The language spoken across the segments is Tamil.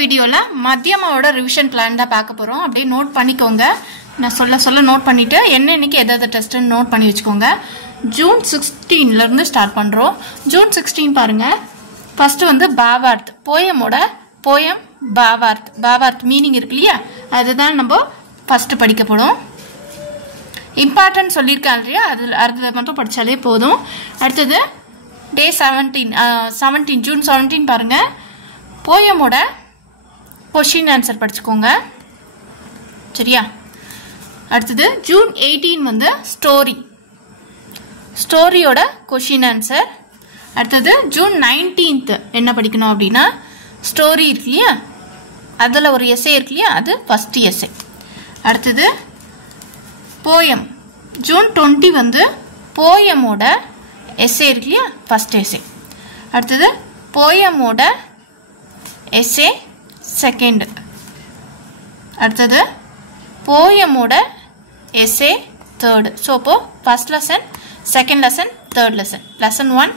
வீடியோல மத்தியமாவோட ரிவிஷன் பிளான் தான் பார்க்க போறோம். அப்படியே நோட் பண்ணிக்கோங்க. நான் சொல்ல நோட் பண்ணிட்டு இன்னைக்கு எதாவது டெஸ்ட்னு நோட் பண்ணி வச்சுக்கோங்க. ஜூன் 16ல இருந்து ஸ்டார்ட் பண்றோம். ஜூன் 16 பாருங்க. ஃபர்ஸ்ட் வந்து பாவார்த் போயம் பாவார்த் மீனிங் இருக்கு இல்லையா, அதுதான் நம்ம ஃபர்ஸ்ட் படிக்க போறோம். இம்பார்ட்டன்ட் சொல்லியிருக்காங்க இல்லையா, அது மட்டும் படிச்சாலே போதும். அடுத்தது டே 17 ஜூன் 17 பாருங்க. போயமோட கொஸ்டின் ஆன்சர் படிச்சுக்கோங்க, சரியா? அடுத்தது ஜூன் 18 வந்து ஸ்டோரியோட கொஸ்டின் ஆன்சர். அடுத்தது ஜூன் 19 என்ன படிக்கணும் அப்படின்னா, ஸ்டோரி இருக்கு இல்லையா, அதில் ஒரு எஸ்ஸே இருக்கு இல்லையா, அது ஃபர்ஸ்ட் எஸ்ஸே. அடுத்தது போயம் ஜூன் 20 வந்து போயமோட எஸ்ஸே இருக்கு இல்லையா, ஃபர்ஸ்ட் எஸ்ஸே. அடுத்தது போயமோட எஸ்ஸே செகண்ட். அடுத்தது போயமோட எஸ்ஸே தேர்டு. ஸோ இப்போ first lesson, second lesson, third lesson, lesson 1,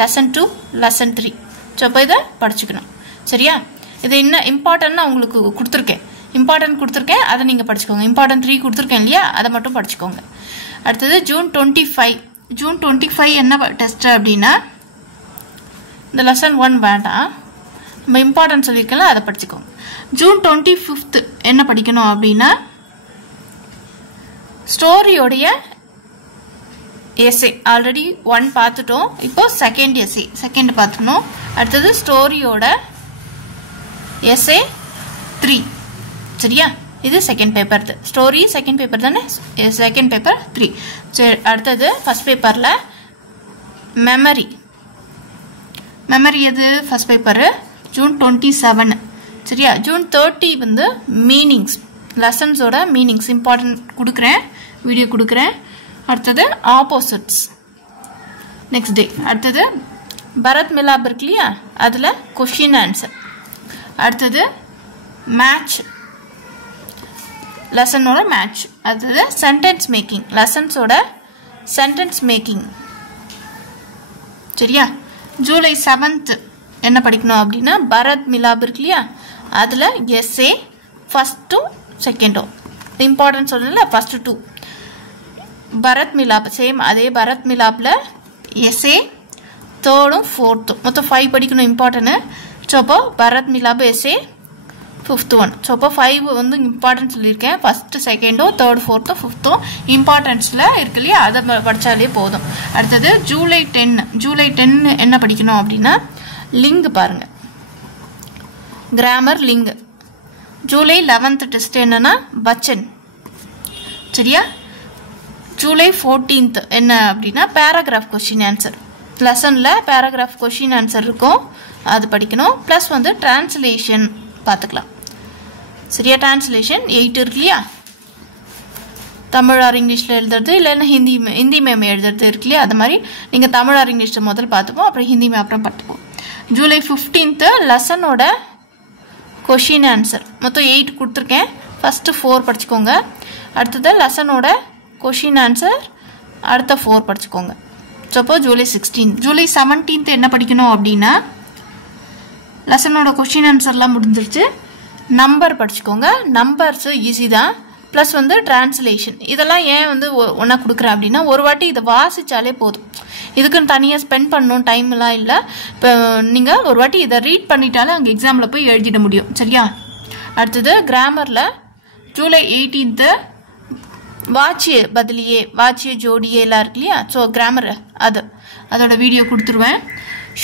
lesson 2, lesson 3. So இப்போ இதை படிச்சுக்கணும், சரியா? இது என்ன இம்பார்ட்டன்ட்னா உங்களுக்கு கொடுத்துருக்கேன், அதை நீங்கள் படிச்சுக்கோங்க. இம்பார்ட்டன்ட் 3 கொடுத்துருக்கேன் இல்லையா, அதை மட்டும் படிச்சுக்கோங்க. அடுத்தது ஜூன் 25 என்ன டெஸ்ட் அப்படின்னா, இந்த லெசன் 1 வேண்டாம், நம்ம இம்பார்ட்டன்ட் சொல்லியிருக்கல, அதை படிச்சுக்கோங்க. ஜூன் 25 என்ன படிக்கணும் அப்படின்னா, ஸ்டோரியோடைய எஸ்ஸே ஆல்ரெடி 1 பார்த்துட்டோம், இப்போ செகண்ட் எஸ்ஸே செகண்ட் பார்த்துக்கணும். அடுத்தது ஸ்டோரியோட எஸ்ஸே 3, சரியா? இது second paper, story second paper தானே, செகண்ட் பேப்பர் 3. சரி, அடுத்தது ஃபர்ஸ்ட் பேப்பரில் மெமரி எது ஃபர்ஸ்ட் பேப்பரு ஜூன் 27, சரியா? ஜூன் 30 வந்து மீனிங்ஸ், லெசன்ஸோட மீனிங்ஸ் இம்பார்ட்டன்ட் கொடுக்குறேன், வீடியோ கொடுக்குறேன். அடுத்தது ஆப்போசிட்ஸ் நெக்ஸ்ட் டே. அடுத்தது பரத் மிலாப் இருக்கு இல்லையா, அதில் கொஷின் ஆன்சர். அடுத்தது மேட்ச், லெசனோட மேட்ச். அடுத்தது சென்டென்ஸ் மேக்கிங், லெசன்ஸோட சென்டென்ஸ் மேக்கிங், சரியா? ஜூலை 7 என்ன படிக்கணும் அப்படின்னா, பரத் மிலாப் இருக்கு இல்லையா, அதில் எஸ்ஏ ஃபர்ஸ்ட்டும் செகண்டும் இம்பார்ட்டன்ட் சொல்லல, ஃபர்ஸ்ட் 2 பரத் மிலாப் சேம் அதே பரத் மிலாப்பில் எஸ்ஏ தேர்டும் 4th மொத்தம் 5 படிக்கணும் இம்பார்ட்டன்ட். ஸோ அப்போ Bharat Milap S A 5th 1. So அப்போ 5 வந்து இம்பார்ட்டன்ட் சொல்லியிருக்கேன், ஃபர்ஸ்ட் செகண்டும் தேர்ட் 4th 5th இம்பார்ட்டன்ஸில் இருக்கு இல்லையா, அதை படித்தாலே போதும். அடுத்தது ஜூலை 10 என்ன படிக்கணும் அப்படின்னா, லிங்க் பாருங்க, கிராமர் லிங்க். ஜூலை 11 டெஸ்ட் என்னன்னா பச்சன், சரியா? ஜூலை 14 என்ன அப்படின்னா பேராகிராஃப் கொஸ்டின் ஆன்சர். லெசனில் பேராகிராஃப் கொஸ்டின் ஆன்சர் இருக்கும், அது படிக்கணும். ப்ளஸ் வந்து டிரான்ஸ்லேஷன் பார்த்துக்கலாம், சரியா? டிரான்ஸ்லேஷன் 8 இருக்கு இல்லையா, தமிழ் ஆர் இங்கிலீஷில் எழுதுறது, இல்லைன்னா ஹிந்தி மேம் எழுதுறது இருக்கு இல்லையா, அது மாதிரி நீங்கள் தமிழ் ஆர் இங்கிலீஷில் முதல் பார்த்துப்போம், அப்புறம் ஹிந்தி மேம் அப்புறம் பார்த்துப்போம். ஜூலை 15 லெசனோட கொஷின் ஆன்சர் மொத்தம் 8 கொடுத்துருக்கேன், ஃபஸ்ட்டு 4 படிச்சுக்கோங்க. அடுத்தது லெசனோட கொஷின் ஆன்சர் அடுத்த 4 படிச்சுக்கோங்க. ஸோ அப்போ ஜூலை 17 என்ன படிக்கணும் அப்படின்னா, லெசனோட கொஷின் ஆன்சர்லாம் முடிஞ்சிருச்சு, நம்பர் படிச்சுக்கோங்க. நம்பர்ஸு ஈஸி தான், ப்ளஸ் வந்து டிரான்ஸ்லேஷன். இதெல்லாம் ஏன் வந்து ஒன்றா கொடுக்குறேன் அப்படின்னா, ஒரு வாட்டி இதை வாசித்தாலே போதும், இதுக்குன்னு தனியாக ஸ்பெண்ட் பண்ணணும் டைம்லாம் இல்லை. இப்போ நீங்கள் ஒரு வாட்டி இதை ரீட் பண்ணிட்டாலே அங்கே எக்ஸாமில் போய் எழுதிட முடியும், சரியா? அடுத்தது கிராமரில் ஜூலை 18 வாச்சிய ஜோடியே எல்லாம் இருக்கு இல்லையா, ஸோ கிராமர் அதோட வீடியோ கொடுத்துருவேன்.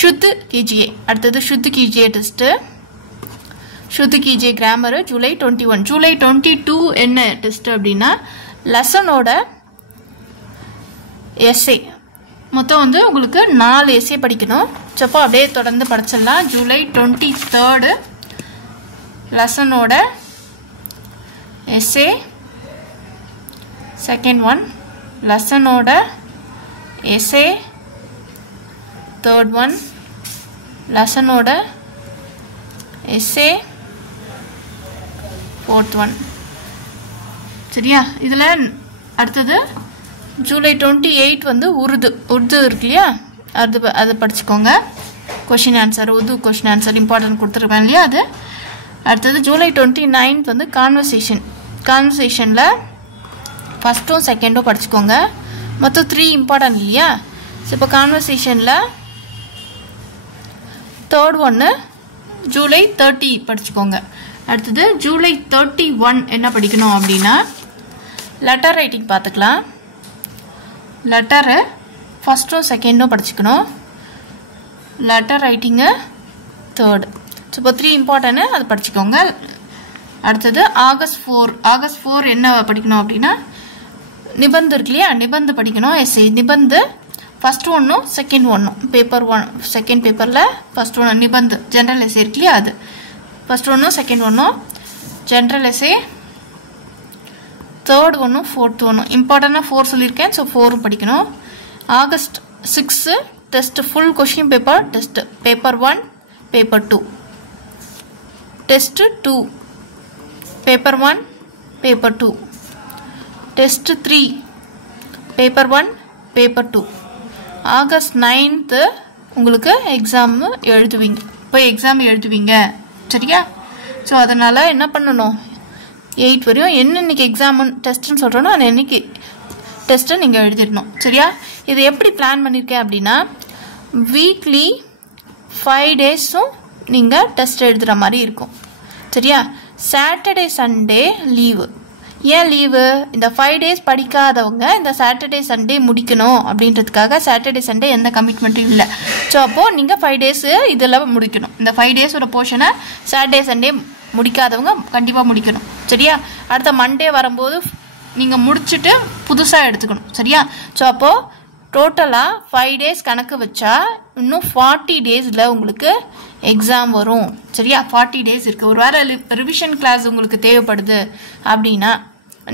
शुद्ध कीजिए. அடுத்தது शुद्ध कीजिए டெஸ்ட். शुद्ध कीजिए கிராமர் ஜூலை 21. ஜூலை 22 என்ன டெஸ்ட் அப்படின்னா, லெசனோட எஸ்ஏ மொத்தம் வந்து உங்களுக்கு 4 எஸ்ஏ படிக்கணும். சப்போ அப்படியே தொடர்ந்து படிச்சிடலாம். ஜூலை 23 லெசனோட எஸ்ஏ செகண்ட் 1, லெசனோட எஸ்ஏ தேர்ட் 1, லெசனோட எஸ்ஏ ஃபோர்த் 1, சரியா? இதில் அடுத்தது ஜூலை 28 வந்து உருது இருக்கு இல்லையா, அது படிச்சுக்கோங்க. Question answer Urdu question answer important கொடுத்துருப்பேன் இல்லையா, அது அடுத்தது ஜூலை 29 வந்து கான்வர்சேஷனில் ஃபஸ்ட்டும் செகண்டும் படிச்சுக்கோங்க. மொத்தம் 3 இம்பார்ட்டன்ட் இல்லையா? ஸோ இப்போ கான்வர்சேஷனில் தேர்ட் ஒன்று ஜூலை 30 படிச்சுக்கோங்க. அடுத்தது ஜூலை 31 என்ன படிக்கணும் அப்படின்னா லெட்டர் ரைட்டிங் பார்த்துக்கலாம். லெட்டரு ஃபஸ்ட்டும் செகண்டும் படிச்சுக்கணும். Letter writing third. ஸோ இப்போ 3 இம்பார்ட்டன்ட்டு அது படிச்சுக்கோங்க. அடுத்தது ஆகஸ்ட் 4 என்ன படிக்கணும் அப்படின்னா நிபந்து இருக்கு இல்லையா? நிபந்து படிக்கணும். எஸ்ஐ நிபந்து ஃபர்ஸ்ட் ஒன்றும் செகண்ட் ஒன்றும் பேப்பர் 1 செகண்ட் பேப்பரில் ஃபர்ஸ்ட் ஒன்று நிபந்து ஜென்ரல் எஸ்ஏ இருக்கு இல்லையா? அது ஃபர்ஸ்ட் ஒன்றும் செகண்ட் ஒன்றும் ஜென்ரல் எஸ்ஏ, தேர்ட் ஒன்றும் ஃபோர்த் ஒன்றும் இம்பார்ட்டண்டாக 4 சொல்லியிருக்கேன். ஸோ 4 படிக்கணும். August 6 test full question paper test paper 1 paper 2 test 2 paper 1 paper 2 test 3 paper 1 paper 2. August 9 உங்களுக்கு எக்ஸாம் எழுதுவீங்க. இப்போ எக்ஸாம் எழுதுவீங்க சரியா? ஸோ அதனால் என்ன பண்ணணும் 8 வரையும் என்னன்னைக்கு எக்ஸாம் டெஸ்ட்டுன்னு சொல்கிறோன்னா அன்னைக்கு டெஸ்ட்டை நீங்கள் எழுதிடணும் சரியா? இது எப்படி பிளான் பண்ணியிருக்கேன் அப்படின்னா வீக்லி 5 டேஸும் நீங்கள் டெஸ்ட் எழுதுகிற மாதிரி இருக்கும் சரியா? Saturday Sunday leave. ஏன் லீவு? இந்த 5 டேஸ் படிக்காதவங்க இந்த சாட்டர்டே சண்டே முடிக்கணும் அப்படின்றதுக்காக சாட்டர்டே சண்டே எந்த கமிட்மெண்ட்டும் இல்லை. ஸோ அப்போது நீங்கள் 5 டேஸு இதில் முடிக்கணும். இந்த 5 டேஸோட போர்ஷனை சாட்டர்டே சண்டே முடிக்காதவங்க கண்டிப்பாக முடிக்கணும் சரியா? அடுத்த மண்டே வரும்போது நீங்கள் முடிச்சுட்டு புதுசாக எடுத்துக்கணும் சரியா? ஸோ அப்போது டோட்டலாக 5 டேஸ் கணக்கு வச்சா இன்னும் 40 டேஸில் உங்களுக்கு எக்ஸாம் வரும் சரியா? 40 டேஸ் இருக்குது. ஒரு வேறு ரிவிஷன் கிளாஸ் உங்களுக்கு தேவைப்படுது அப்படின்னா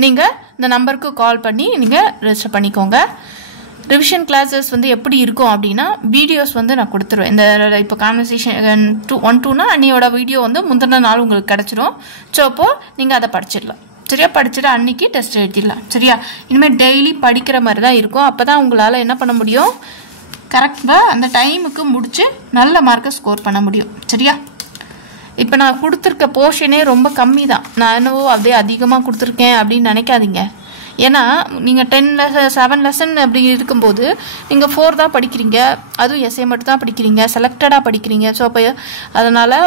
நீங்கள் இந்த நம்பருக்கு கால் பண்ணி நீங்கள் ரெஜிஸ்டர் பண்ணிக்கோங்க. ரிவிஷன் கிளாஸஸ் வந்து எப்படி இருக்கும் அப்படின்னா வீடியோஸ் வந்து நான் கொடுத்துருவேன். இந்த இப்போ கான்வர்சேஷன் 1-2னா அன்னியோட வீடியோ வந்து முந்தின நாள் உங்களுக்கு கிடச்சிரும். ஸோ அப்போது நீங்கள் அதை படிச்சிடலாம் சரியா? படிச்சுட்டு அன்னைக்கு டெஸ்ட் எழுதிடலாம் சரியா? இனிமேல் டெய்லி படிக்கிற மாதிரி தான் இருக்கும். அப்போ தான் உங்களால் என்ன பண்ண முடியும் கரெக்டாக அந்த டைமுக்கு முடித்து நல்ல மார்க்கை ஸ்கோர் பண்ண முடியும் சரியா? இப்போ நான் கொடுத்துருக்க போர்ஷனே ரொம்ப கம்மி தான். நான் என்னவோ அப்படியே அதிகமாக கொடுத்துருக்கேன் அப்படின்னு நினைக்காதீங்க. ஏன்னா நீங்கள் 7 லெசன் அப்படி இருக்கும்போது நீங்கள் 4 தான் படிக்கிறீங்க. அதுவும் எஸ்ஏ மட்டும் தான் படிக்கிறீங்க, செலக்டடாக படிக்கிறீங்க. ஸோ அப்போ அதனால்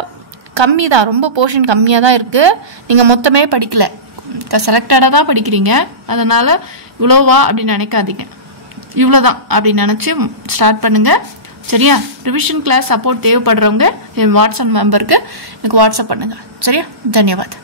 கம்மி தான், ரொம்ப போர்ஷன் கம்மியாக தான் இருக்குது. நீங்கள் மொத்தமே படிக்கலை, செலக்டடாக தான் படிக்கிறீங்க. அதனால் இவ்வளோவா அப்படின்னு நினைக்காதீங்க. இவ்வளோதான் அப்படின்னு நினச்சி ஸ்டார்ட் பண்ணுங்கள் சரியா? ரிவிஷன் கிளாஸ் சப்போர்ட் தேவைப்படுறவங்க என் வாட்ஸ்அப் மெம்பருக்கு எனக்கு வாட்ஸ்அப் பண்ணுங்கள் சரியா? தன்யவாத்.